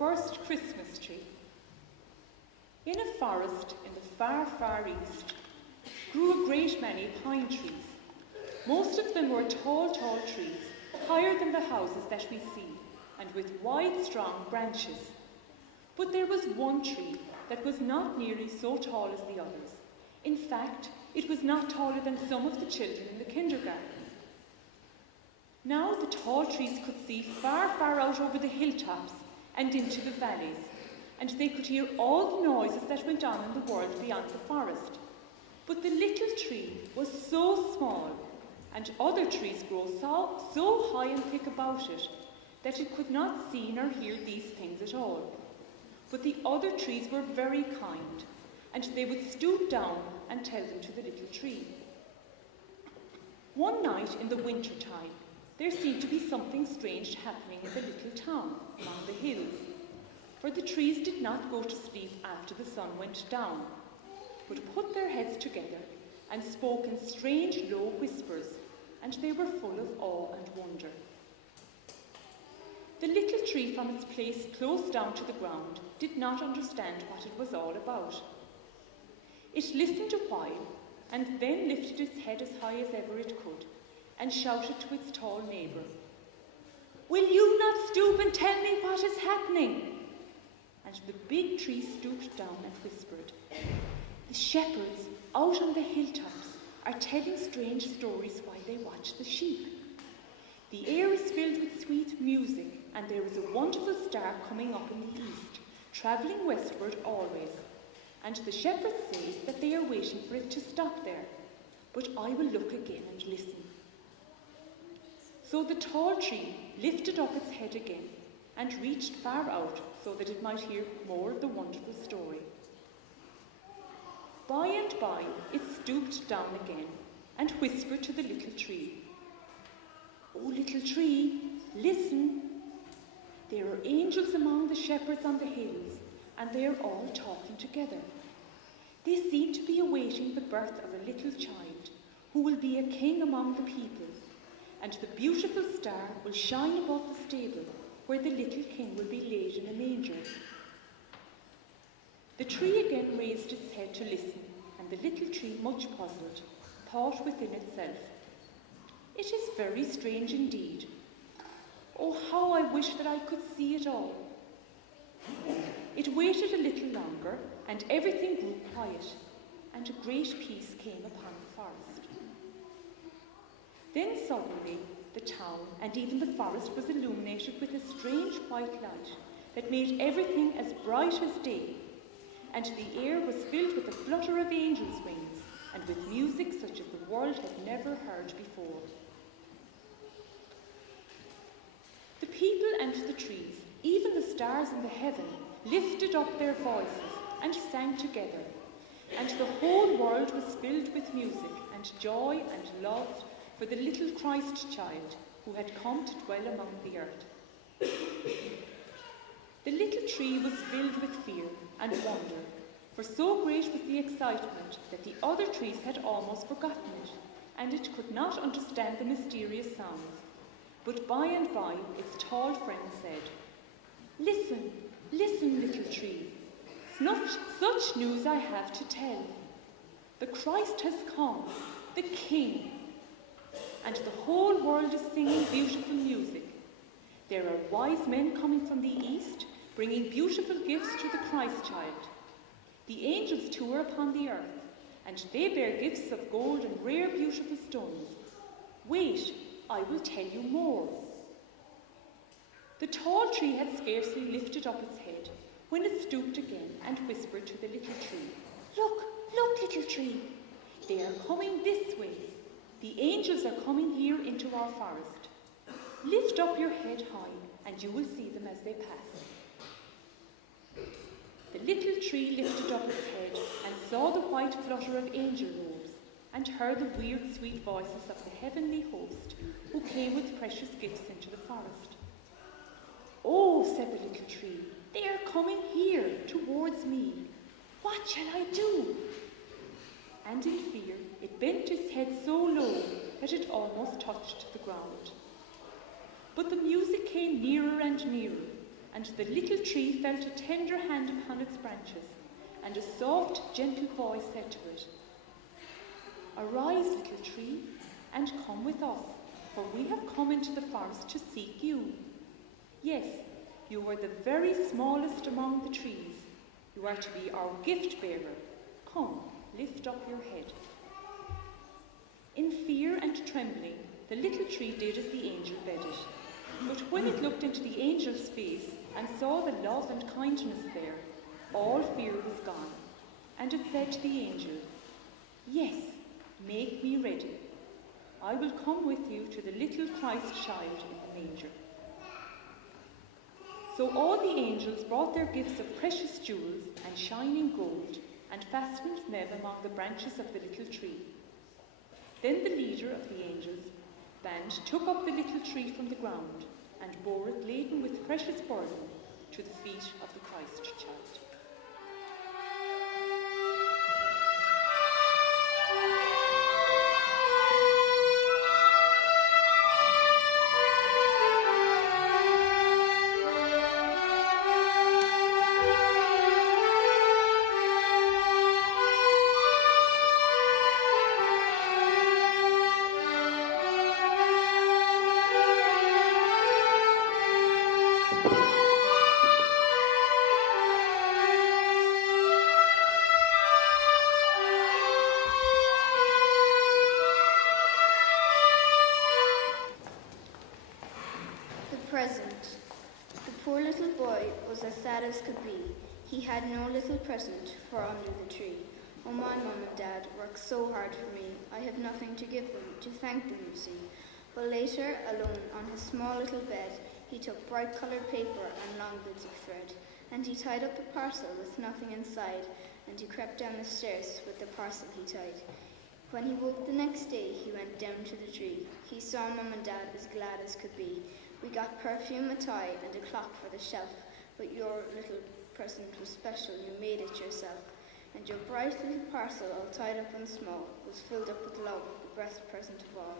first Christmas tree. In a forest in the far, far east grew a great many pine trees. Most of them were tall, tall trees, higher than the houses that we see, and with wide, strong branches. But there was one tree that was not nearly so tall as the others. In fact, it was not taller than some of the children in the kindergarten. Now the tall trees could see far, far out over the hilltops and into the valleys, and they could hear all the noises that went on in the world beyond the forest. But the little tree was so small, and other trees grew so high and thick about it, that it could not see nor hear these things at all. But the other trees were very kind, and they would stoop down and tell them to the little tree. One night in the winter time, there seemed to be something strange happening in the little town among the hills, for the trees did not go to sleep after the sun went down, but put their heads together and spoke in strange low whispers, and they were full of awe and wonder. The little tree from its place close down to the ground did not understand what it was all about. It listened a while, and then lifted its head as high as ever it could, and shouted to its tall neighbour, "Will you not stoop and tell me what is happening?" And the big tree stooped down and whispered, "The shepherds out on the hilltops are telling strange stories while they watch the sheep. The air is filled with sweet music, and there is a wonderful star coming up in the east, travelling westward always. And the shepherds say that they are waiting for it to stop there, but I will look again and listen." So the tall tree lifted up its head again and reached far out so that it might hear more of the wonderful story. By and by it stooped down again and whispered to the little tree, "Oh, little tree, listen. There are angels among the shepherds on the hills, and they are all talking together. They seem to be awaiting the birth of a little child who will be a king among the people, and the beautiful star will shine above the stable where the little king will be laid in a manger." The tree again raised its head to listen, and the little tree, much puzzled, thought within itself, "It is very strange indeed. Oh, how I wish that I could see it all." It waited a little longer, and everything grew quiet, and a great peace came upon the forest. Then suddenly the town and even the forest was illuminated with a strange white light that made everything as bright as day, and the air was filled with the flutter of angels' wings and with music such as the world had never heard before. The people and the trees, even the stars in the heaven, lifted up their voices and sang together, and the whole world was filled with music and joy and love for the little Christ child who had come to dwell among the earth. The little tree was filled with fear and wonder, for so great was the excitement that the other trees had almost forgotten it, and it could not understand the mysterious sounds. But by and by its tall friend said, "Listen, listen, little tree. Such news I have to tell. The Christ has come, the King, and the whole world is singing beautiful music. There are wise men coming from the east, bringing beautiful gifts to the Christ child. The angels too are upon the earth, and they bear gifts of gold and rare beautiful stones. Wait, I will tell you more." The tall tree had scarcely lifted up its head when it stooped again and whispered to the little tree, "Look, look, little tree. They are coming this way. The angels are coming here into our forest. Lift up your head high, and you will see them as they pass." The little tree lifted up its head and saw the white flutter of angel robes, and heard the weird, sweet voices of the heavenly host who came with precious gifts into the forest. "Oh," said the little tree, "they are coming here towards me. What shall I do?" And in fear it bent its head so low that it almost touched the ground. But the music came nearer and nearer, and the little tree felt a tender hand upon its branches, and a soft, gentle voice said to it, "Arise, little tree, and come with us, for we have come into the forest to seek you. Yes, you are the very smallest among the trees. You are to be our gift bearer. Come, lift up your head." In fear and trembling, the little tree did as the angel bade it. But when it looked into the angel's face and saw the love and kindness there, all fear was gone, and it said to the angel, "Yes, make me ready. I will come with you to the little Christ child in the manger." So all the angels brought their gifts of precious jewels and shining gold, and fastened them among the branches of the little tree. Then the leader of the angels' band took up the little tree from the ground and bore it laden with precious burden to the feet of the Christ child. Present. The poor little boy was as sad as could be. He had no little present for under the tree. Oh, my mum and dad worked so hard for me. I have nothing to give them, to thank them, you see. But later, alone on his small little bed, he took bright-coloured paper and long bits of thread, and he tied up the parcel with nothing inside, and he crept down the stairs with the parcel he tied. When he woke the next day, he went down to the tree. He saw mum and dad as glad as could be. "We got perfume, a tie, and a clock for the shelf, but your little present was special, you made it yourself. And your bright little parcel, all tied up and small, was filled up with love, the best present of all."